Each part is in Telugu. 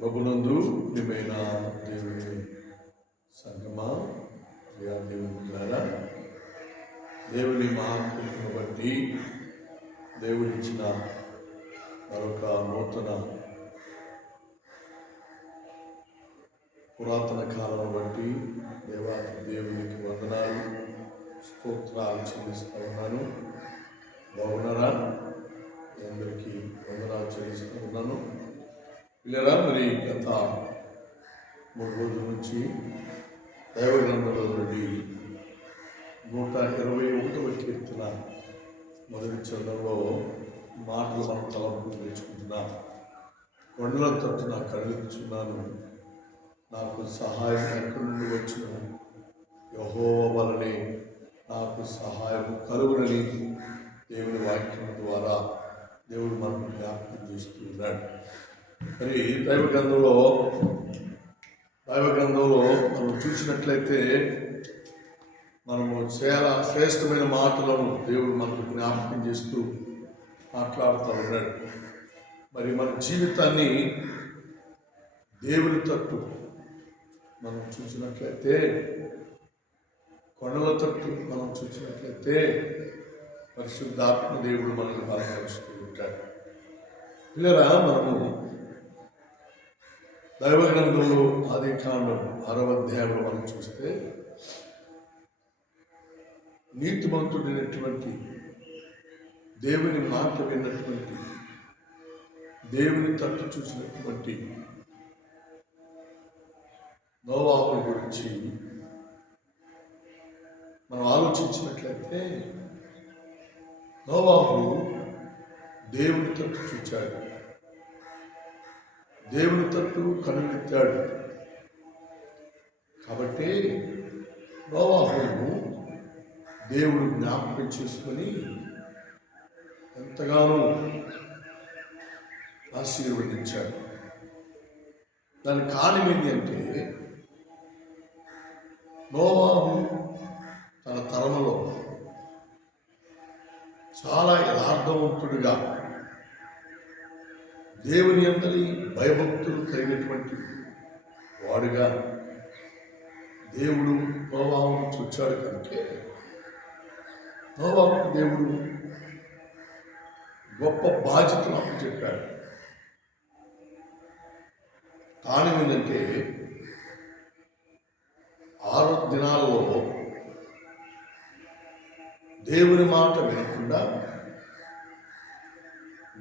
ప్రభునందు ప్రియమైన దేవుని సంగమా, ప్రియా దేవుని పిల్లారా, దేవుని మహాకృపను బట్టి దేవుడిచ్చిన మరొక నూతన పురాతన కాలం బట్టి దేవునికి వందనాలు, స్తోత్రాలు చెల్లిస్తూ ఉన్నాను. బాగున్నారా? మీ అందరికీ వందనాలు చెల్లిస్తూ ఉన్నాను. పిల్లరా, మరి గత 3 రోజుల నుంచి దైవ గ్రంథంలో నుండి 121వ కీర్తన మొదటి చరణంలో మాటలు మనం తలంపు తెచ్చుకుంటున్నాం. కొండల తట్టు నా కళ్ళించున్నాను, నాకు సహాయం ఎక్కడి నుండి వచ్చిన యెహోవా వలనే నాకు సహాయం కలుగునని దేవుని వాక్యం ద్వారా దేవుడు మనకు జ్ఞాపకం చేస్తూ ఉన్నాడు. మరి దైవ గ్రంథంలో మనం చూసినట్లయితే మనము చాలా శ్రేష్టమైన మాటలను దేవుడు మనకు జ్ఞాపకం చేస్తూ మాట్లాడుతూ ఉన్నాడు. మరి మన జీవితాన్ని దేవుని తట్టు మనం చూసినట్లయితే, కొండల తట్టు మనం చూసినట్లయితే పరిశుద్ధాత్మ దేవుడు మనల్ని బలపరుస్తూ ఉంటాడు. పిల్లరా, మనము దైవ గ్రంథంలో ఆదికాండం 6వ అధ్యాయంలో మనం చూస్తే నీతిమంతుడైనటువంటి దేవుని మాట విన్నటువంటి దేవుని తట్టు చూసినటువంటి నోవాహుని గురించి మనం ఆలోచించినట్లయితే, నోవాహు దేవుని తట్టు చూచాడు, దేవుని తట్టు కనులెత్తాడు. కాబట్టి నోవాహును దేవుడు జ్ఞాపకం చేసుకొని ఎంతగానో ఆశీర్వదించాడు. దాని కారణం ఏంటి అంటే, నోవాహు తన తరములో చాలా యథార్థవంతుడిగా, దేవుని అందరి భయభక్తులు కలిగినటువంటి వాడుగా దేవుడు నోవాహును చూచాడు. కనుకే నోవాహుకు దేవుడు గొప్ప బాధ్యతను అప్పచెప్పాడు. కారణం ఏంటంటే, 6 దినాల్లో దేవుని మాట వినకుండా,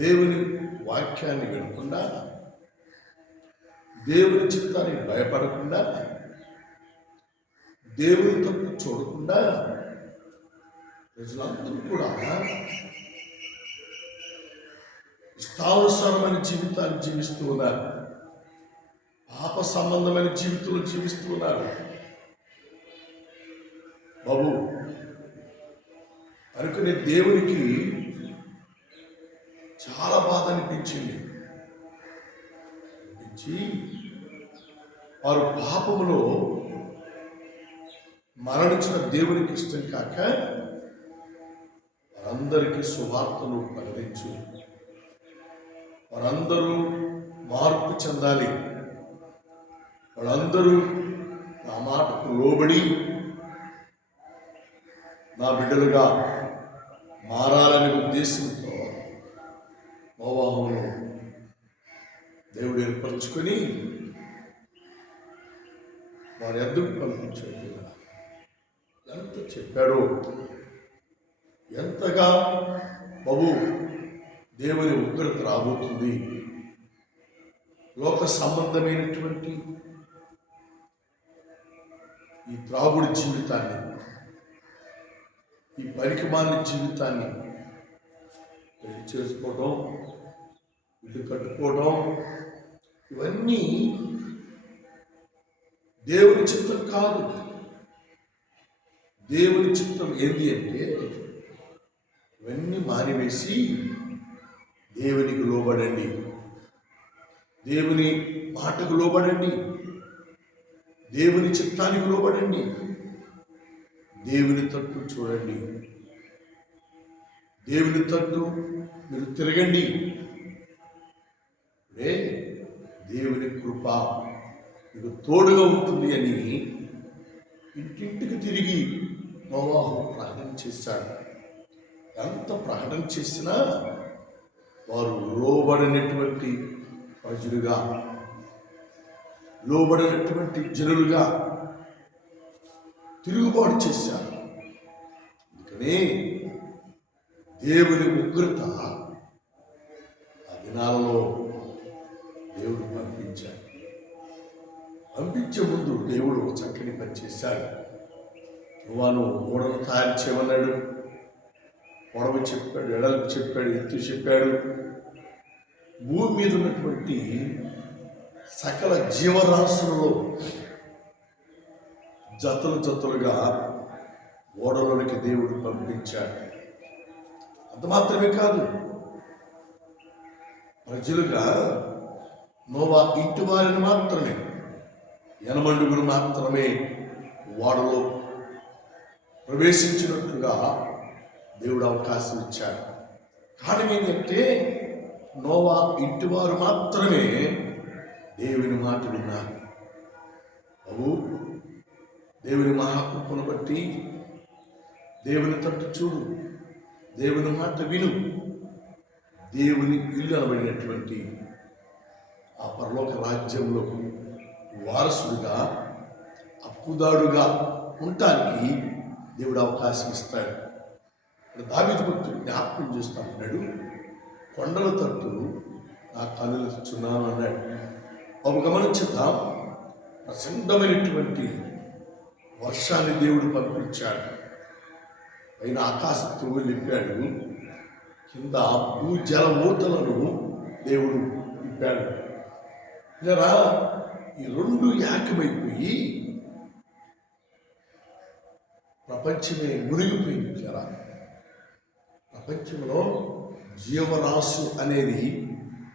దేవుని వాక్యాన్ని వినకుండా, దేవుని చిత్తానికి భయపడకుండా, దేవుని తప్పు చూడకుండా ప్రజలందరూ కూడా ఇష్టానుసారమైన జీవితాన్ని జీవిస్తూ ఉన్నారు. పాప సంబంధమైన జీవితంలో జీవిస్తూ ఉన్నారు. బాబు అనుకునే దేవునికి చాలా బాధ అనిపించి వారు పాపములో మరణించిన దేవునికి ఇష్టం కాక వారందరికీ సువార్తను ప్రకటించు, వారందరూ మార్పు చెందాలి, వాళ్ళందరూ నా మాటకు లోబడి నా బిడ్డలుగా మారాలనే ఉద్దేశంతో నోవాహును దేవుడు ఏర్పరచుకొని వారి ఎద్దుకు పంపించాడు. ఎంత చెప్పాడో, ఎంతగా బాబు దేవుని ఉగ్రత రాబోతుంది, లోక సంబంధమైనటువంటి ఈ త్రాగుడి జీవితాన్ని, ఈ పనికిమాలిన జీవితాన్ని పెళ్లి చేసుకోవడం, ఇల్లు కట్టుకోవడం, ఇవన్నీ దేవుని చిత్తం కాదు. దేవుని చిత్తం ఏంటి అంటే, ఇవన్నీ మానివేసి దేవునికి లోబడండి, దేవుని మాటకు లోబడండి, దేవుని చిత్తానికి లోబడండి, దేవుని తట్టు చూడండి, దేవుని తట్టు మీరు తిరగండి. దేవుని కృప నీకు తోడుగా ఉంటుంది అని ఇంటింటికి తిరిగి నోవాహు ప్రకటన చేశాడు. ఎంత ప్రకటన చేసినా వారు లోబడినటువంటి ప్రజలుగా, లోబడినటువంటి జనులుగా తిరుగుబాటు చేశారు. అందుకనే దేవుని ఉగ్రత ఆ దినాలలో దేవుడు పంపించాడు. పంపించే ముందు దేవుడు చక్కని పని చేశాడు. నువ్వు ఓడను తయారు చేయమన్నాడు. పొడవు చెప్పాడు, ఎడల్పు చెప్పాడు, ఎత్తు చెప్పాడు. భూమి మీద ఉన్నటువంటి సకల జీవరాశులలో జతలు జతలుగా ఓడలోనికి దేవుడు పంపించాడు. అంత మాత్రమే కాదు, ప్రజలుగా నోవా ఇంటి వారిని మాత్రమే, 80 మాత్రమే ఓడలో ప్రవేశించినట్లుగా దేవుడు అవకాశం ఇచ్చాడు. కారణం ఏంటంటే నోవా ఇంటి వారు మాత్రమే దేవుని మాట విన్నారు. బాబు, దేవుని మహాకృపను బట్టి దేవుని తట్టు చూడు, దేవుని మాట విను. దేవుని ఇల్లు అనబడినటువంటి ఆ పరలోక రాజ్యంలో వారసుడిగా, హక్కుదారుడుగా ఉండటానికి దేవుడు అవకాశం ఇస్తాడు. దావీదు భక్తుడు జ్ఞాపకం చేస్తూ ఉన్నాడు, కొండల తట్టు నా కన్నులు తెచ్చున్నాను అన్నాడు. ఒక గమనించుద్దాం, ప్రచండమైనటువంటి వర్షాన్ని దేవుడు పంపించాడు. పైన ఆకాశ తువ్వులు నింపాడు, కింద భూజల ఊటలను దేవుడు నింపాడు. ఇలా ఈ రెండు ఏకమైపోయి ప్రపంచమే మునిగిపోయింది. ఇలా ప్రపంచంలో జీవరాశు అనేది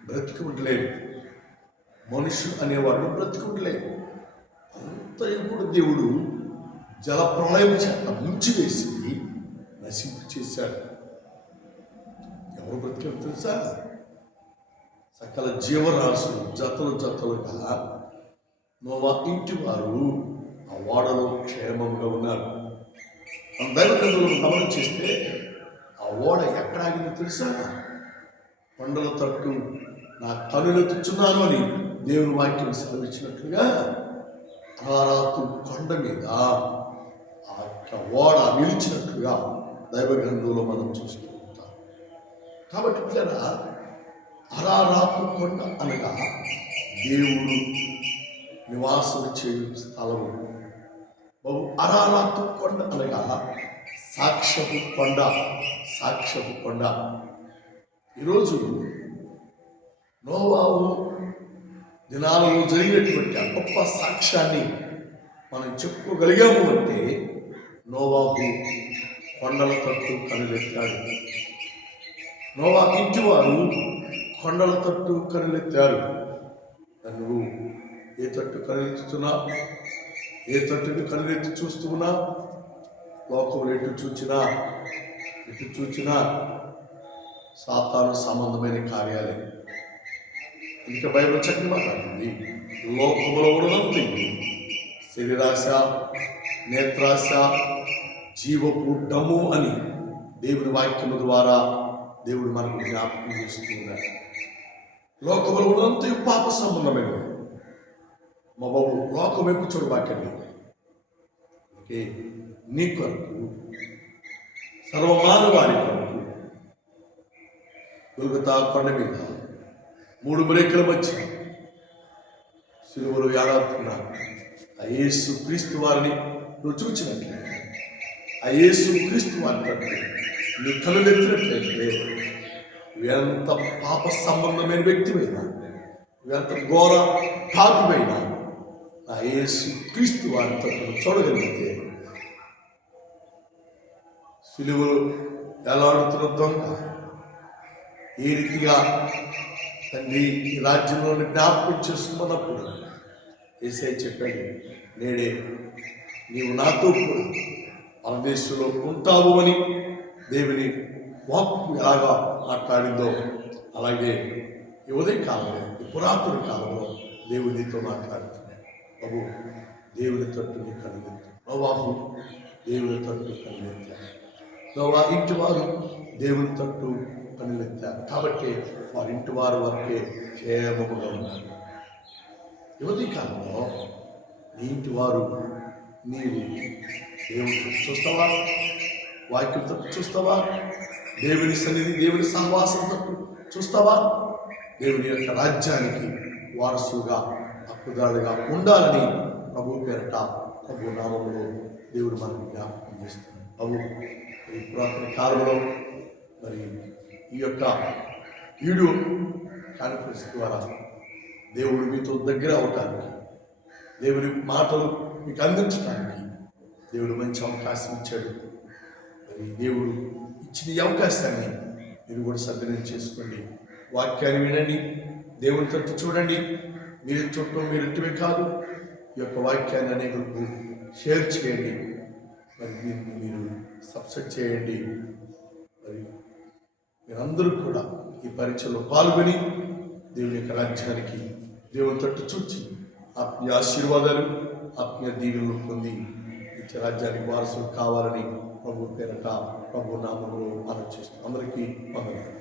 బ్రతికి ఉండలేదు, మనుషులు అనేవాడు బ్రతికి ఉండలేదు. అంత ఇప్పుడు దేవుడు జల ప్రళయం చేత ముంచివేసి నశింపు చేశాడు. ఎవరు బ్రతికారు తెలుసా? సకల జీవరాశులు జతలు జతలుగా నోవా ఇంటి వారు ఆ ఓడలో క్షేమంగా ఉన్నారు. మన దైవగ్రంథంలో గమనం చేస్తే ఆ ఓడ ఎక్కడ ఆగిందో తెలుసా? కొండల తట్టు నా కనులెత్తుచున్నాను అని దేవుని వాక్యం సెలవిచ్చినట్లుగా అరారాతు కొండ మీద ఆ ఓడ నిలిచినట్లుగా దైవ గ్రంథంలో మనం చూస్తూ ఉంటాం. కాబట్టి పిల్లరా, అరారాతు కొండ అనగా దేవుడు నివాసం చేయు స్థలము. బాబు, అరారాతు కొండ అనగా సాక్ష్యపు కొండ, సాక్ష్యపు కొండ. ఈరోజు నోవాహు దినాలలో జరిగినటువంటి ఆ గొప్ప సాక్ష్యాన్ని మనం చెప్పుకోగలిగాము అంటే నోవాహు కొండల తట్టు కనులెత్తాడు. నోవా ఇంటి వారు కొండల తట్టు కనులెత్తారు. నువ్వు ఏ తట్టు కనులెత్తుతున్నా, ఏ తట్టుని కనులెత్తి చూస్తూ ఉన్నా, లోకంలో ఎటు చూచినా సాతాను సంబంధమైన కార్యాలే. ఇంకా బైబిల్ చక్కని మాట్లాడుతుంది, లోకములో ఉన్నది శరీరాశ, నేత్రాశ, జీవపు డమ్ము అని దేవుని వాక్యము ద్వారా దేవుడు మనకు జ్ఞాపకం చేస్తూ ఉన్నాడు. లోకములో ఉన్నంత పాప సంబంధమైనది. మా బాబు, లోకం వైపు చూడబాకండి. అందుకే నీ కొరకు, సర్వమానవాడి కొరకు గొల్గొతా కొండ మీద 3 మ్రేకుల మధ్య సిలువలో ఏడాడుతున్న ఆ యేసు క్రీస్తు వారిని నువ్వు చూచినట్లయితే, ఆ యేసు క్రీస్తు వారి నీ కనులెత్తినట్లయితే, ఎంత పాప సంబంధమైన వ్యక్తిమైనా, ఎంత ఘోర పాపిమైనా ఆ యేసు క్రీస్తు వారి తట్టును చూడగలిగితే, సిలువలో ఎలాడుతున్న దొంగ ఏ రీతిగా తండ్రి ఈ రాజ్యంలోని జ్ఞాపకం చేసుకున్నప్పుడు యేసయ్య చెప్పాడు, నేడే నీవు నాతో కూడా పరదేశంలో ఉంటావు అని దేవుని వాక్కు ఎలాగా మాట్లాడిందో అలాగే ఈ ఉదయ కాలంలో, ఈ పురాతన కాలంలో దేవుడు నీతో మాట్లాడుతున్నాడు. బాబు, దేవుని తట్టు నీ కనుగెత్తు. నోవాహు దేవుని తట్టు కనుగెత్తాడు. నోవా ఇంటి వారు దేవుని తట్టు కనుగెత్తారు. కాబట్టి వారి ఇంటి వారి వరకే క్షేమముగా ఉన్నారు. యువతీ కాలంలో నీ ఇంటి వారు నీవు దేవుని తట్టు చూస్తావా? వాక్యం తట్టు చూస్తావా? దేవుని సన్నిధి, దేవుని సహవాసం తట్టు చూస్తావా? దేవుని యొక్క రాజ్యానికి వారసుగా, హక్కుదారుగా ఉండాలని ప్రభు పేరట, ప్రభు నామములో దేవుడు మనకు జ్ఞాపకం చేస్తున్నాడు. ప్రభు ఈ పురాతన కాలంలో మరి ఈ యొక్క వీడియో కాన్ఫరెన్స్ ద్వారా దేవుడు మీతో దగ్గర అవటానికి, దేవుని మాటలు మీకు అందించడానికి దేవుడు మంచి అవకాశం ఇచ్చాడు. మరి దేవుడు ఇచ్చిన ఈ అవకాశాన్ని మీరు కూడా సద్వినియోగం చేసుకోండి. వాక్యాన్ని వినండి, దేవుని తట్టు చూడండి. మీరు చుట్టూ మీరు ఇంటివే కాదు, ఈ యొక్క వాక్యాన్ని అనేకులకు షేర్ చేయండి. మరి దీన్ని మీరు సబ్స్క్రైబ్ చేయండి. మరి మీరందరూ కూడా ఈ పరీక్షలో పాల్గొని దేవుని యొక్క రాజ్యానికి, దేవుని తట్టు చూచి ఆత్మీయ ఆశీర్వాదాలు, ఆత్మీయ దీవెనలు పొంది నిత్య రాజ్యానికి వారసులు కావాలని ప్రభు పేరట, ప్రభు నామములో ఆలోచిస్తాం. అందరికీ వందనాలు.